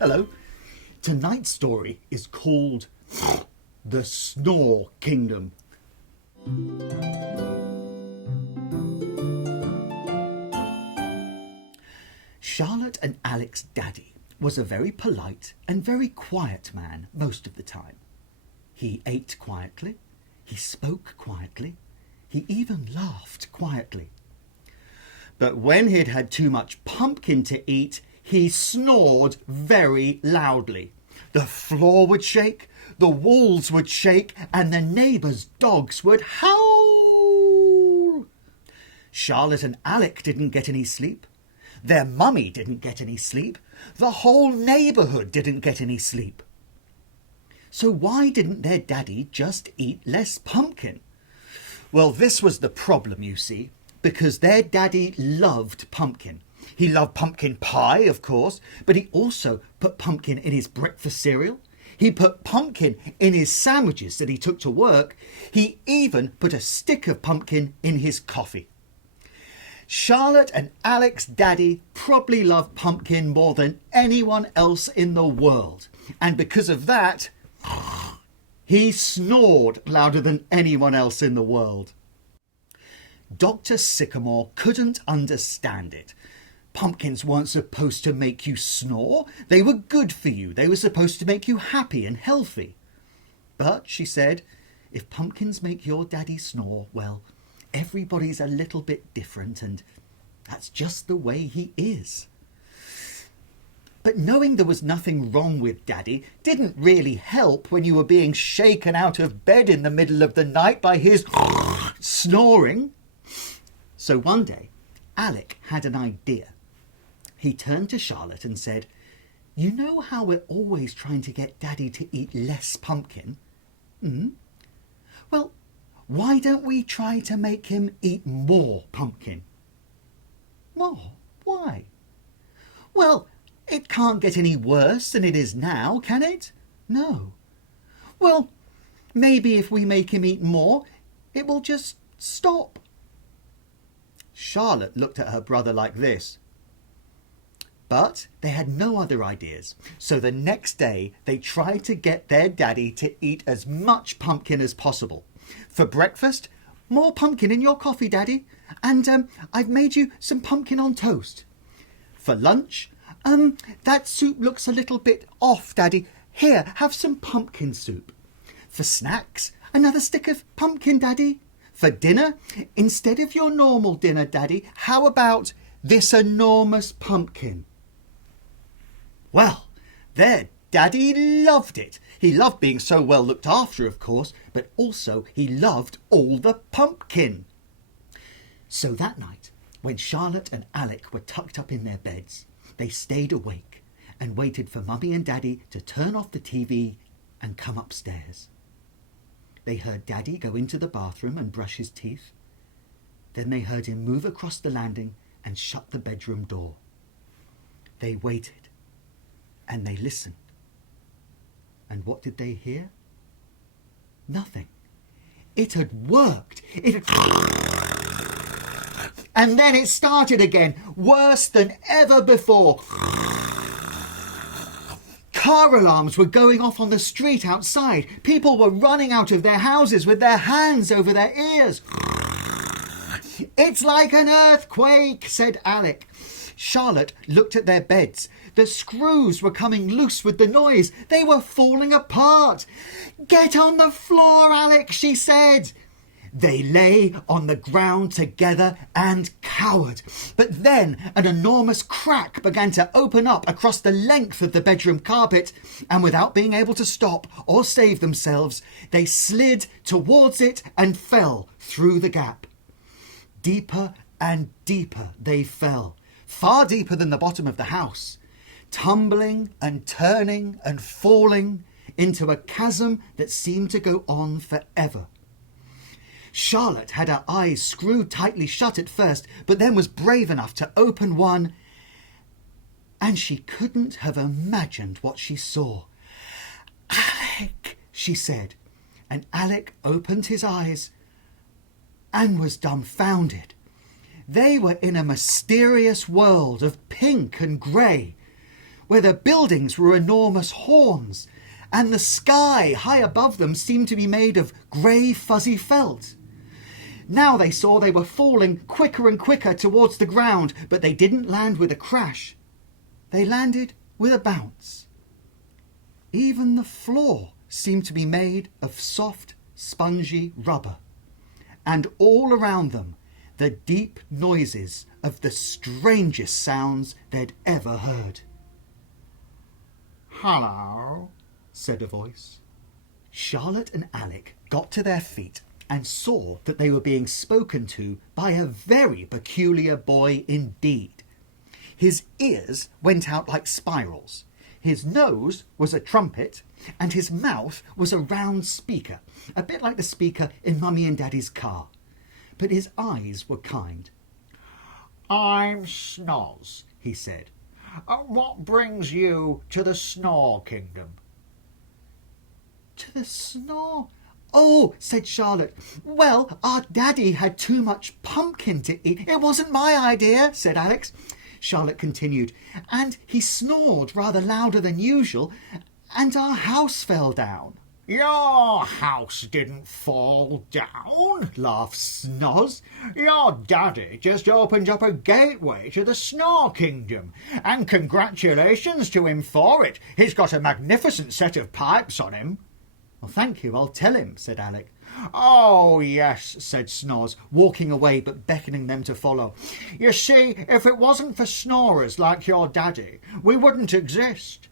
Hello. Tonight's story is called The Snore Kingdom. Charlotte and Alec's daddy was a very polite and very quiet man most of the time. He ate quietly, he spoke quietly, he even laughed quietly. But when he'd had too much pumpkin to eat, he snored very loudly. The floor would shake, the walls would shake, and the neighbours' dogs would howl. Charlotte and Alec didn't get any sleep. Their mummy didn't get any sleep. The whole neighbourhood didn't get any sleep. So why didn't their daddy just eat less pumpkin? Well, this was the problem, you see, because their daddy loved pumpkin. He loved pumpkin pie, of course, but he also put pumpkin in his breakfast cereal. He put pumpkin in his sandwiches that he took to work. He even put a stick of pumpkin in his coffee. Charlotte and Alec's daddy probably loved pumpkin more than anyone else in the world. And because of that, he snored louder than anyone else in the world. Dr. Sycamore couldn't understand it. Pumpkins weren't supposed to make you snore. They were good for you. They were supposed to make you happy and healthy. But, she said, if pumpkins make your daddy snore, well, everybody's a little bit different, and that's just the way he is. But knowing there was nothing wrong with Daddy didn't really help when you were being shaken out of bed in the middle of the night by his snoring. So one day, Alec had an idea. He turned to Charlotte and said, "You know how we're always trying to get Daddy to eat less pumpkin? Well, why don't we try to make him eat more pumpkin?" "More? Why?" "Well, it can't get any worse than it is now, can it?" "No." "Well, maybe if we make him eat more, it will just stop." Charlotte looked at her brother like this. But they had no other ideas, so the next day they tried to get their daddy to eat as much pumpkin as possible. For breakfast, more pumpkin in your coffee, Daddy, and I've made you some pumpkin on toast. For lunch, that soup looks a little bit off, Daddy. Here, have some pumpkin soup. For snacks, another stick of pumpkin, Daddy. For dinner, instead of your normal dinner, Daddy, how about this enormous pumpkin? Well, their Daddy loved it. He loved being so well looked after, of course, but also he loved all the pumpkin. So that night, when Charlotte and Alec were tucked up in their beds, they stayed awake and waited for Mummy and Daddy to turn off the TV and come upstairs. They heard Daddy go into the bathroom and brush his teeth. Then they heard him move across the landing and shut the bedroom door. They waited and they listened. And what did they hear? Nothing. It had worked. And then it started again, worse than ever before. Car alarms were going off on the street outside. People were running out of their houses with their hands over their ears. "It's like an earthquake," said Alec. Charlotte looked at their beds. The screws were coming loose with the noise. They were falling apart. "Get on the floor, Alec," she said. They lay on the ground together and cowered. But then an enormous crack began to open up across the length of the bedroom carpet, and without being able to stop or save themselves, they slid towards it and fell through the gap. Deeper and deeper they fell, far deeper than the bottom of the house, tumbling and turning and falling into a chasm that seemed to go on forever. Charlotte had her eyes screwed tightly shut at first, but then was brave enough to open one, and she couldn't have imagined what she saw. "Alec," she said, and Alec opened his eyes and was dumbfounded. They were in a mysterious world of pink and grey, where the buildings were enormous horns, and the sky high above them seemed to be made of grey fuzzy felt. Now they saw they were falling quicker and quicker towards the ground, but they didn't land with a crash. They landed with a bounce. Even the floor seemed to be made of soft, spongy rubber, and all around them the deep noises of the strangest sounds they'd ever heard. "Hello," said a voice. Charlotte and Alec got to their feet and saw that they were being spoken to by a very peculiar boy indeed. His ears went out like spirals, his nose was a trumpet, and his mouth was a round speaker, a bit like the speaker in Mummy and Daddy's car. But his eyes were kind. "I'm Snoz," he said. "What brings you to the Snore Kingdom?" "To the Snore? Oh," said Charlotte. "Well, our daddy had too much pumpkin to eat." "It wasn't my idea," said Alex. Charlotte continued, "And he snored rather louder than usual, and our house fell down." "Your house didn't fall down," laughed Snoz. "Your daddy just opened up a gateway to the Snore Kingdom, and congratulations to him for it. He's got a magnificent set of pipes on him." "Well, thank you, I'll tell him," said Alec. "Oh, yes," said Snoz, walking away but beckoning them to follow. "You see, if it wasn't for snorers like your daddy, we wouldn't exist.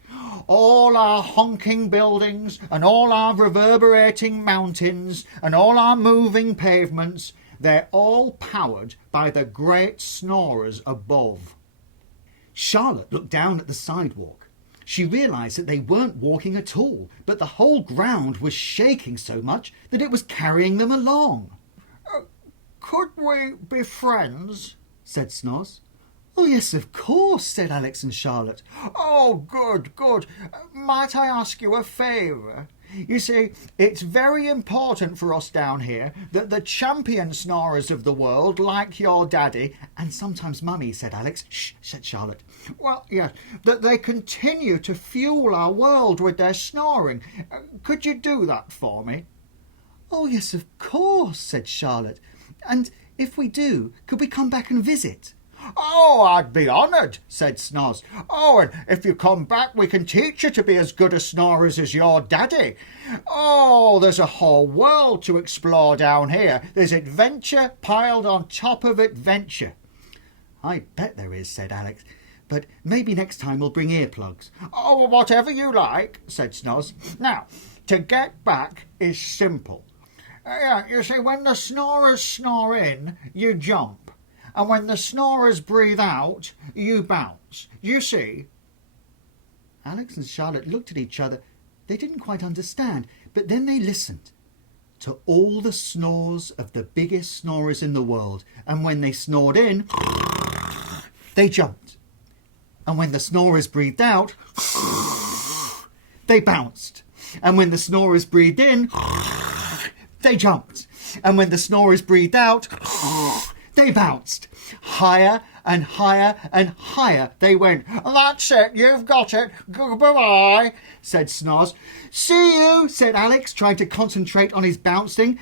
All our honking buildings and all our reverberating mountains and all our moving pavements, they're all powered by the great snorers above." Charlotte looked down at the sidewalk. She realised that they weren't walking at all, but the whole ground was shaking so much that it was carrying them along. "Could we be friends?" said Snoz. "Oh, yes, of course," said Alex and Charlotte. "Oh, good, good. Might I ask you a favour? You see, it's very important for us down here that the champion snorers of the world, like your daddy," "and sometimes Mummy," said Alex. "Shh," said Charlotte. "Well, yes, that they continue to fuel our world with their snoring. Could you do that for me?" "Oh, yes, of course," said Charlotte. "And if we do, could we come back and visit?" "Oh, I'd be honoured," said Snoz. "Oh, and if you come back, we can teach you to be as good a snorers as your daddy. Oh, there's a whole world to explore down here. There's adventure piled on top of adventure." "I bet there is," said Alex. "But maybe next time we'll bring earplugs." "Oh, whatever you like," said Snoz. "Now, to get back is simple. You see, when the snorers snore in, you jump. And when the snorers breathe out, you bounce. You see?" Alex and Charlotte looked at each other. They didn't quite understand, but then they listened to all the snores of the biggest snorers in the world. And when they snored in, they jumped. And when the snorers breathed out, they bounced. And when the snorers breathed in, they jumped. And when the snorers breathed out, they bounced. Higher and higher and higher they went. "That's it, you've got it. Goodbye," said Snoz. "See you," said Alex, trying to concentrate on his bouncing.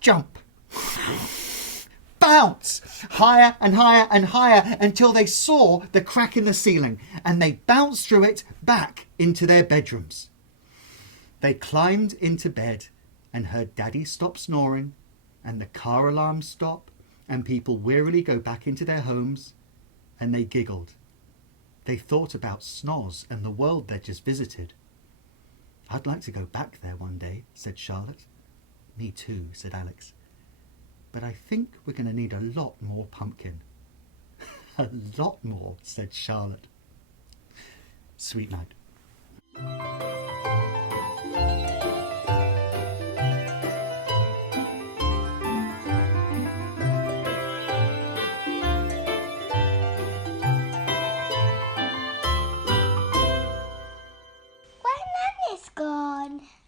Jump. Bounce. Higher and higher and higher until they saw the crack in the ceiling, and they bounced through it back into their bedrooms. They climbed into bed and heard Daddy stop snoring, and the car alarms stop, and people wearily go back into their homes, and they giggled. They thought about Snoz and the world they'd just visited. "I'd like to go back there one day," said Charlotte. "Me too," said Alex. "But I think we're going to need a lot more pumpkin." "A lot more," said Charlotte. Sweet night.